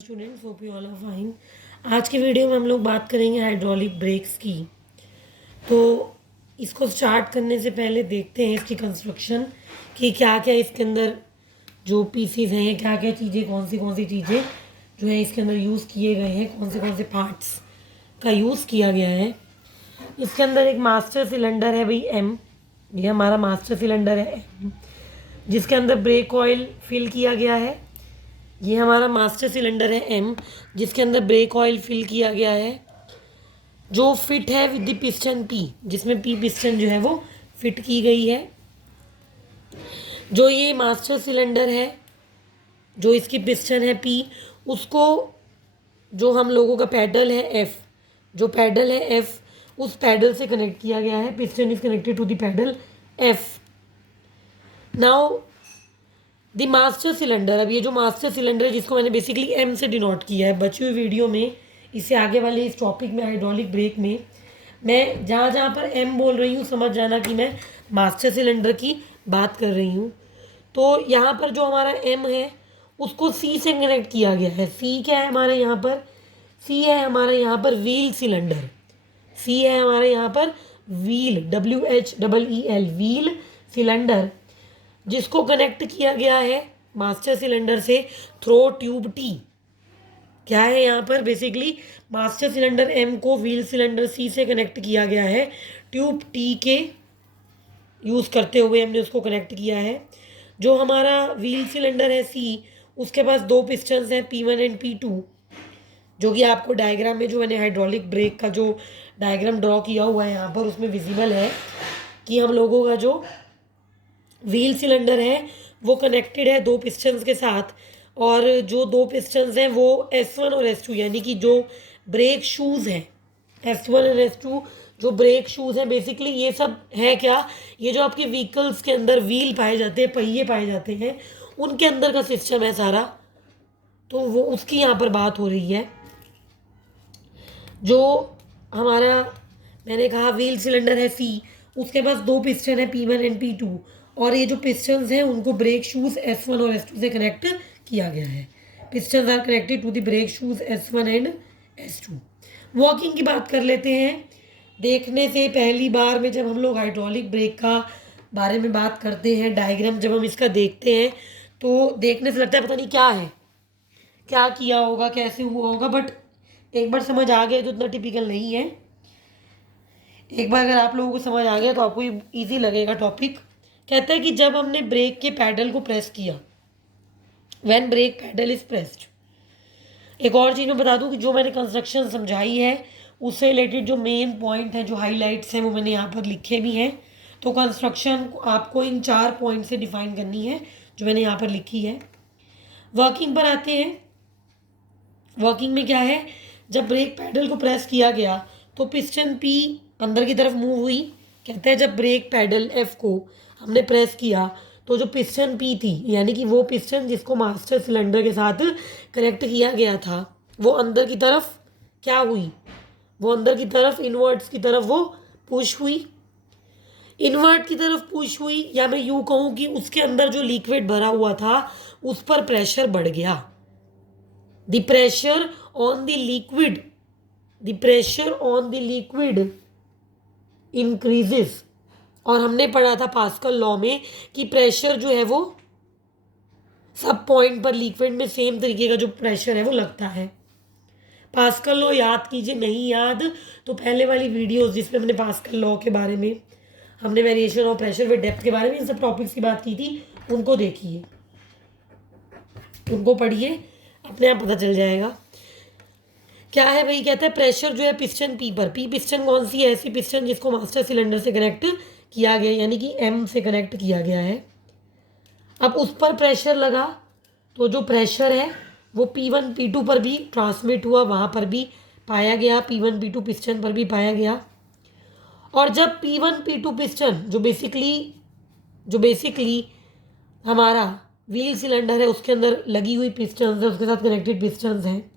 Students, hope you all are fine. आज की video में हम लोग बात करेंगे हाइड्रोलिक ब्रेक्स की। तो इसको स्टार्ट करने से पहले देखते हैं इसकी कंस्ट्रक्शन कि क्या क्या इसके अंदर जो पीसीज हैं, क्या क्या चीज़ें, कौन सी चीज़ें जो है इसके अंदर यूज़ किए गए हैं, कौन से पार्ट्स का यूज़ किया गया है। इसके अंदर एक मास्टर सिलेंडर है भाई एम, ये हमारा मास्टर सिलेंडर है एम, जिसके अंदर ब्रेक ऑयल फिल किया गया है। ये हमारा मास्टर सिलेंडर है एम, जिसके अंदर ब्रेक ऑयल फिल किया गया है, जो फिट है विद द पिस्टन पी, जिसमें पी पिस्टन जो है वो फिट की गई है। जो ये मास्टर सिलेंडर है, जो इसकी पिस्टन है पी, उसको जो हम लोगों का पैडल है एफ, जो पैडल है एफ, उस पैडल से कनेक्ट किया गया है। Piston is connected to the pedal F. Now the master cylinder, अब ये जो मास्टर सिलेंडर है जिसको मैंने बेसिकली एम से डिनोट किया है, बची हुई वीडियो में इससे आगे वाले इस टॉपिक में हाइड्रोलिक ब्रेक में मैं जहाँ जहाँ पर एम बोल रही हूँ समझ जाना कि मैं मास्टर सिलेंडर की बात कर रही हूँ। तो यहाँ पर जो हमारा एम है उसको सी से कनेक्ट किया गया है। सी क्या है हमारे यहाँ पर? सी है हमारे यहाँ पर व्हील सिलेंडर। सी है हमारे यहाँ पर व्हील, WHEEL, व्हील सिलेंडर, जिसको कनेक्ट किया गया है मास्टर सिलेंडर से थ्रो ट्यूब टी। क्या है यहाँ पर? बेसिकली मास्टर सिलेंडर एम को व्हील सिलेंडर सी से कनेक्ट किया गया है, ट्यूब टी के यूज़ करते हुए हमने उसको कनेक्ट किया है। जो हमारा व्हील सिलेंडर है सी, उसके पास दो पिस्टन्स हैं P1 एंड P2, जो कि आपको डायग्राम में, जो मैंने हाइड्रोलिक ब्रेक का जो डायग्राम ड्रॉ किया हुआ है यहाँ पर, उसमें विजिबल है कि हम लोगों का जो व्हील सिलेंडर है वो कनेक्टेड है दो पिस्टन्स के साथ, और जो दो पिस्टन्स हैं वो S1 और S2, यानी कि जो ब्रेक शूज़ हैं S1 और S2, जो ब्रेक शूज़ हैं, बेसिकली ये सब है क्या, ये जो आपके व्हीकल्स के अंदर व्हील पाए जाते हैं, पहिए पाए जाते हैं, उनके अंदर का सिस्टम है सारा। तो वो उसकी यहाँ पर बात हो रही है। जो हमारा मैंने कहा व्हील सिलेंडर है सी, उसके पास दो पिस्टन है P1 एंड P2, और ये जो पिस्टन्स हैं उनको ब्रेक शूज़ S1 और S2 से कनेक्ट किया गया है। Pistons are connected to the brake shoes S1 and S2। Working की बात कर लेते हैं। देखने से पहली बार में जब हम लोग हाइड्रोलिक ब्रेक का बारे में बात करते हैं, डायग्राम जब हम इसका देखते हैं तो देखने से लगता है पता नहीं क्या है, क्या किया होगा, कैसे हुआ होगा, बट एक बार समझ आ गया तो इतना टिपिकल नहीं है। एक बार अगर आप लोगों को समझ आ गया तो आपको इजी लगेगा टॉपिक। कहता है कि जब हमने ब्रेक के पैडल को प्रेस किया, when brake pedal is pressed. एक और चीज़ मैं बता दूं कि जो मैंने कंस्ट्रक्शन समझाई है उससे रिलेटेड जो मेन पॉइंट है, जो हाईलाइट्स हैं, वो मैंने यहाँ पर लिखे भी हैं। तो कंस्ट्रक्शन आपको इन 4 पॉइंट से डिफाइन करनी है जो मैंने यहाँ पर लिखी है। वर्किंग पर आते हैं। वर्किंग में क्या है, जब ब्रेक पैडल को प्रेस किया गया तो पिस्टन पी अंदर की तरफ मूव हुई। कहते हैं जब ब्रेक पैडल एफ को हमने प्रेस किया तो जो पिस्टन पी थी, यानी कि वो पिस्टन जिसको मास्टर सिलेंडर के साथ कनेक्ट किया गया था, वो अंदर की तरफ क्या हुई, वो अंदर की तरफ इनवर्ट्स की तरफ वो पुश हुई। इनवर्ट की तरफ पुश हुई, या मैं यूँ कहूँ कि उसके अंदर जो लिक्विड भरा हुआ था उस पर प्रेशर बढ़ गया। The pressure on the liquid, the pressure on the liquid increases. और हमने पढ़ा था पास्कल लॉ में कि प्रेशर जो है वो सब पॉइंट पर लिक्विड में सेम तरीके का जो प्रेशर है वो लगता है। पास्कल लॉ याद कीजिए, नहीं याद तो पहले वाली वीडियोस जिसमें हमने पास्कल लॉ के बारे में, हमने variation of pressure with depth के बारे में इन सब टॉपिक्स की बात की थी, उनको देखिए, उनको पढ़िए, अपने आप पता चल जाएगा। क्या है भाई, कहता है प्रेशर जो है पिस्टन पी पर, पी पिस्टन कौन सी है, ऐसी पिस्टन जिसको मास्टर सिलेंडर से कनेक्ट किया गया, यानी कि एम से कनेक्ट किया गया है। अब उस पर प्रेशर लगा तो जो प्रेशर है वो P1 P2 पर भी ट्रांसमिट हुआ, वहाँ पर भी पाया गया, P1 P2 पिस्टन पर भी पाया गया। और जब P1 P2 पिस्टन जो बेसिकली हमारा व्हील सिलेंडर है उसके अंदर लगी हुई पिस्टन्स है, उसके साथ कनेक्टेड पिस्टन्स हैं,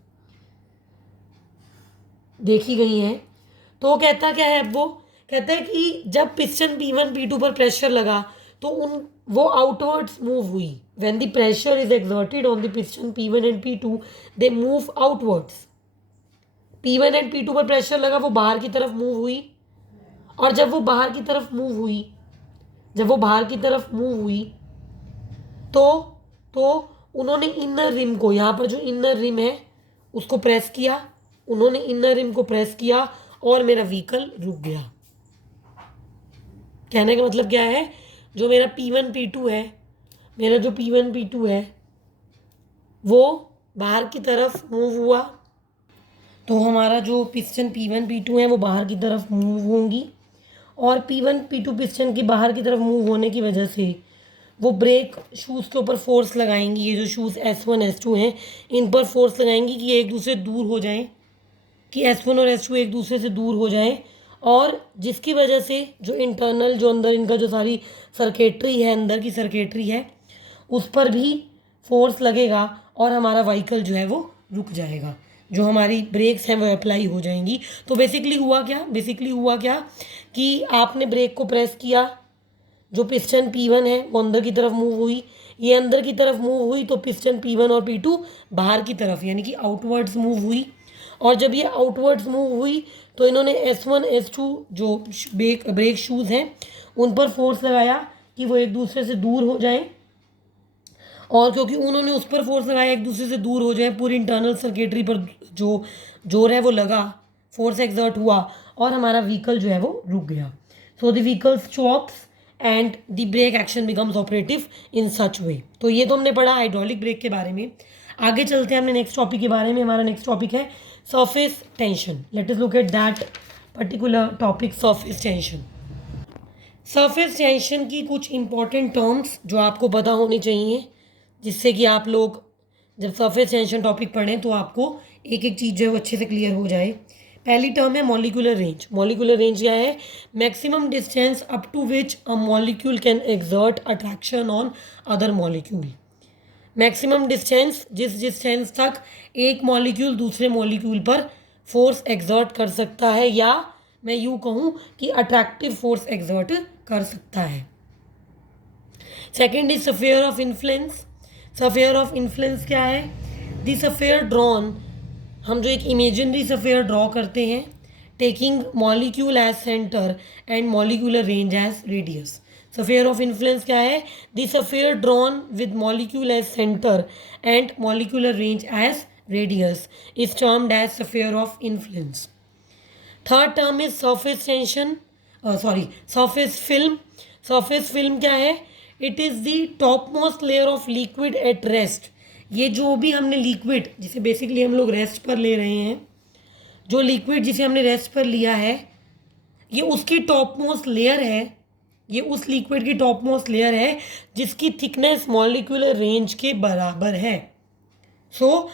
देखी गई हैं। तो वो कहता क्या है, वो कहता है कि जब पिस्टन P1 P2 पर प्रेशर लगा तो वो आउटवर्ड्स मूव हुई, when the pressure is exerted on the piston P1 and P2 they move outwards. P1 and P2 पर प्रेशर लगा, वो बाहर की तरफ मूव हुई, और जब वो बाहर की तरफ मूव हुई तो उन्होंने इनर रिम को, यहाँ पर जो इनर रिम है उसको प्रेस किया, उन्होंने इनर रिम को प्रेस किया और मेरा व्हीकल रुक गया। कहने का मतलब क्या है, जो मेरा P1 P2 है वो बाहर की तरफ मूव हुआ, तो हमारा जो पिस्टन P1 P2 है वो बाहर की तरफ मूव होंगी, और P1 P2 पिस्टन के बाहर की तरफ मूव होने की वजह से वो ब्रेक शूज़ के ऊपर फोर्स लगाएंगी। ये जो शूज़ S1 S2 हैं इन पर फोर्स लगाएंगी कि ये एक दूसरे से दूर हो जाएं, कि S1 और S2 एक दूसरे से दूर हो जाएं, और जिसकी वजह से जो इंटरनल, जो अंदर इनका जो सारी सर्किटरी है, अंदर की सर्किटरी है, उस पर भी फोर्स लगेगा और हमारा व्हीकल जो है वो रुक जाएगा, जो हमारी ब्रेक्स हैं वो अप्लाई हो जाएंगी। तो बेसिकली हुआ क्या कि आपने ब्रेक को प्रेस किया, जो पिस्टन P1 है वो अंदर की तरफ मूव हुई, ये अंदर की तरफ मूव हुई तो पिस्टन P1 और P2 बाहर की तरफ यानी कि आउटवर्ड्स मूव हुई, और जब ये आउटवर्ड्स मूव हुई तो इन्होंने S1 S2 जो ब्रेक शूज़ हैं उन पर फोर्स लगाया कि वो एक दूसरे से दूर हो जाएं, और क्योंकि उन्होंने उस पर फोर्स लगाया एक दूसरे से दूर हो जाए, पूरी इंटरनल सर्किटरी पर जो जोर है वो लगा, फोर्स एक्सर्ट हुआ और हमारा व्हीकल जो है वो रुक गया। So the vehicle stops and the brake action becomes operative in such way. तो ये तो हमने पढ़ा हाइड्रोलिक ब्रेक के बारे में। आगे चलते हैं हमने नेक्स्ट टॉपिक के बारे में। हमारा नेक्स्ट टॉपिक है surface tension. Let us look at that particular topic, surface tension. Surface tension की कुछ इंपॉर्टेंट टर्म्स जो आपको पता होनी चाहिए, जिससे कि आप लोग जब सरफेस टेंशन टॉपिक पढ़ें तो आपको एक एक चीज़ जो है वो अच्छे से क्लियर हो जाए। पहली टर्म है मॉलिक्यूलर रेंज। मॉलिक्यूलर रेंज क्या है? Maximum distance up to which a molecule can exert attraction on other molecule. Maximum distance, जिस डिस्टेंस तक एक मॉलिक्यूल दूसरे मॉलिक्यूल पर फोर्स एक्सर्ट कर सकता है, या मैं यूँ कहूँ कि अट्रैक्टिव फोर्स एक्सर्ट कर सकता है। Second is sphere of influence. Sphere of influence क्या है? द स्फीयर ड्रॉन, हम जो एक इमेजिनरी स्फीयर ड्रॉ करते हैं, taking molecule as centre and molecular range as radius. Sphere of influence क्या है? The sphere drawn with molecule as centre and molecular range as radius is termed as sphere of influence. Third term is surface tension, surface film. Surface film क्या है? It is the top most layer of liquid at rest. ये जो भी हमने liquid, जिसे basically हम लोग rest पर ले रहे हैं, जो लिक्विड जिसे हमने रेस्ट पर लिया है, ये उसकी टॉप मोस्ट लेयर है, ये उस लिक्विड की टॉप मोस्ट लेयर है जिसकी थिकनेस मॉलिक्यूलर रेंज के बराबर है। So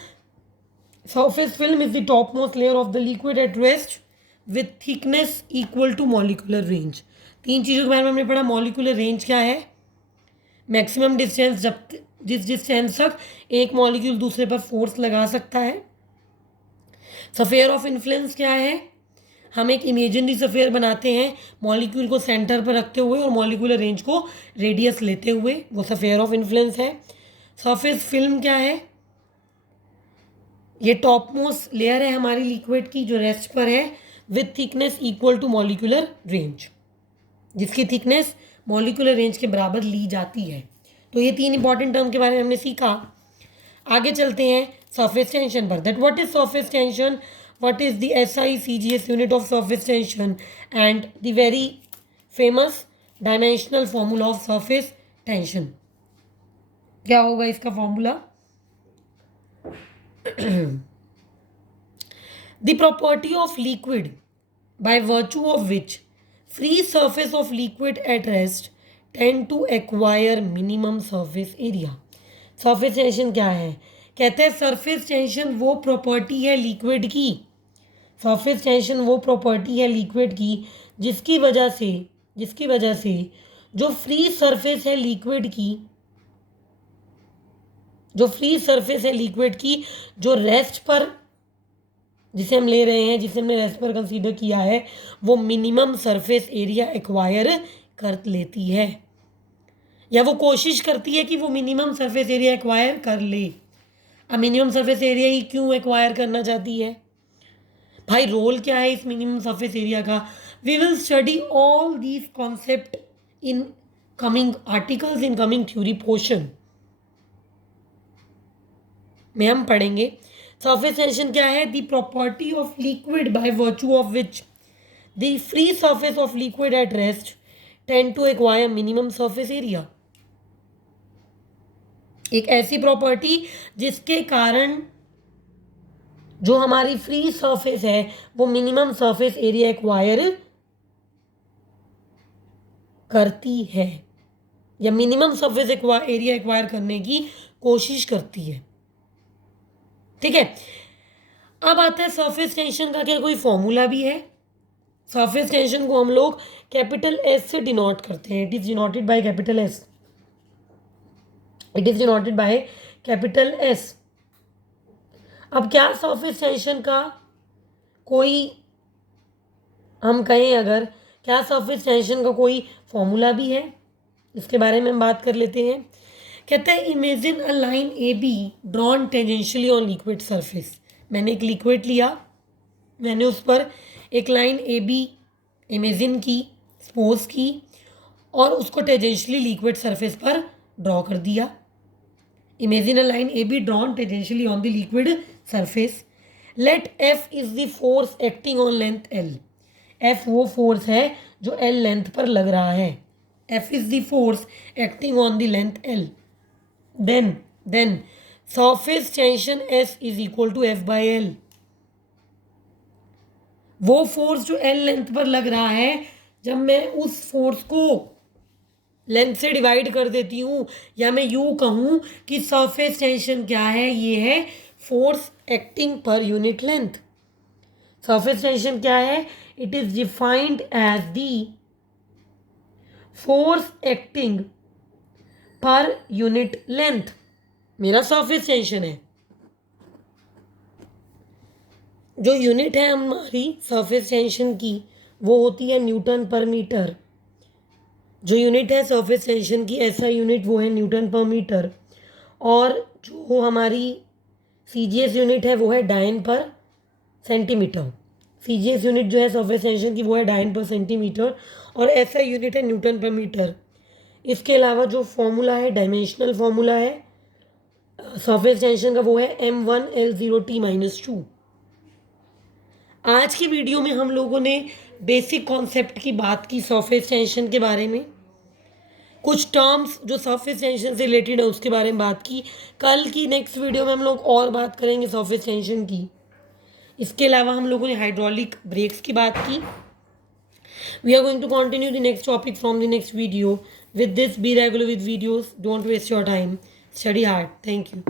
surface film is the top most layer of the liquid at rest with thickness equal to molecular range. तीन चीज़ों के बारे में हमने पढ़ा। मॉलिक्यूलर रेंज क्या है? मैक्सिमम डिस्टेंस, जब जिस डिस्टेंस तक एक मॉलिक्यूल दूसरे पर फोर्स लगा सकता है। स्फीयर ऑफ इन्फ्लुएंस क्या है? हम एक इमेजिनरी स्फीयर बनाते हैं मॉलिक्यूल को सेंटर पर रखते हुए और मॉलिक्यूलर रेंज को रेडियस लेते हुए, वो स्फीयर ऑफ इन्फ्लुएंस है। सरफेस फिल्म क्या है? ये टॉप मोस्ट लेयर है हमारी लिक्विड की जो रेस्ट पर है, with thickness equal to molecular range, जिसकी थिकनेस मॉलिक्यूलर रेंज के बराबर ली जाती है। तो ये तीन इंपॉर्टेंट टर्म के बारे में हमने सीखा। आगे चलते हैं सरफेस टेंशन पर। That what is surface tension, what is the SI CGS unit of surface tension and the very famous dimensional formula of surface tension. क्या होगा इसका formula? The property of liquid by virtue of which free surface of liquid at rest tend to acquire minimum surface area। surface tension क्या है? कहते हैं surface tension वो property है liquid की, surface tension वो प्रॉपर्टी है लिक्विड की जिसकी वजह से जो फ्री सरफेस है लिक्विड की, जो रेस्ट पर जिसे हम ले रहे हैं, जिसे हमने रेस्ट पर कंसीडर किया है, वो मिनिमम सरफेस एरिया एक्वायर कर लेती है। या वो कोशिश करती है कि वो मिनिमम सरफेस एरिया एक्वायर कर ले। अब मिनिमम सरफेस एरिया ही क्यों एक्वायर करना चाहती है भाई? रोल क्या है इस मिनिमम सरफेस एरिया का? We will study all these concept in coming articles, in coming theory portion में हम पढ़ेंगे। सरफेस टेंशन क्या है? The property of liquid by virtue of which the free surface of liquid at rest tend to acquire minimum surface area. एक ऐसी property जिसके कारण जो हमारी फ्री सरफेस है वो मिनिमम सरफेस एरिया एक्वायर करती है या मिनिमम सरफेस एरिया एक्वायर करने की कोशिश करती है। ठीक है, अब आता है सरफेस टेंशन का क्या कोई फॉर्मूला भी है? सरफेस टेंशन को हम लोग कैपिटल एस से डिनोट करते हैं। It is denoted by capital S. It is denoted by capital S. अब क्या सरफेस टेंशन का कोई हम कहें अगर क्या सरफेस टेंशन का कोई फॉर्मूला भी है? इसके बारे में हम बात कर लेते हैं। कहते हैं imagine a line A B drawn tangentially on liquid surface. मैंने एक लिक्विड लिया, मैंने उस पर एक लाइन ए बी इमेजिन की, सपोज की, और उसको टेंजेंशियली लिक्विड सरफेस पर ड्रॉ कर दिया। Imagine a line A B drawn tangentially on the liquid surface. Let F is the force acting on length L. F वो फोर्स है जो एल लेंथ पर लग रहा है। F is the force acting on the length L. Then surface tension S is equal to F by L. वो force जो L length पर लग रहा है, जब मैं उस फोर्स को लेंथ से डिवाइड कर देती हूँ, या मैं यूँ कहूँ कि सरफेस टेंशन क्या है, ये है force acting per unit length. Surface tension क्या है? It is defined as the force acting per unit length. मेरा सरफेस टेंशन है, जो यूनिट है हमारी सरफेस टेंशन की वो होती है न्यूटन पर मीटर। जो यूनिट है सरफेस टेंशन की, ऐसा यूनिट वो है न्यूटन पर मीटर। और जो हमारी सीजीएस यूनिट है वो है डायन पर सेंटीमीटर। सीजीएस यूनिट जो है सरफेस टेंशन की वो है डायन पर सेंटीमीटर, और ऐसा यूनिट है न्यूटन पर मीटर। इसके अलावा जो फॉर्मूला है, डायमेंशनल फॉर्मूला है सरफेस टेंशन का, वो है m1L0T-2। आज की वीडियो में हम लोगों ने बेसिक कॉन्सेप्ट की बात की सरफेस टेंशन के बारे में, कुछ टर्म्स जो सरफेस टेंशन से रिलेटेड है उसके बारे में बात की। कल की नेक्स्ट वीडियो में हम लोग और बात करेंगे सरफेस टेंशन की। इसके अलावा हम लोगों ने हाइड्रोलिक ब्रेक्स की बात की। We are going to continue the next topic from the next video. With this, be regular with videos, don't waste your time, study hard. Thank you.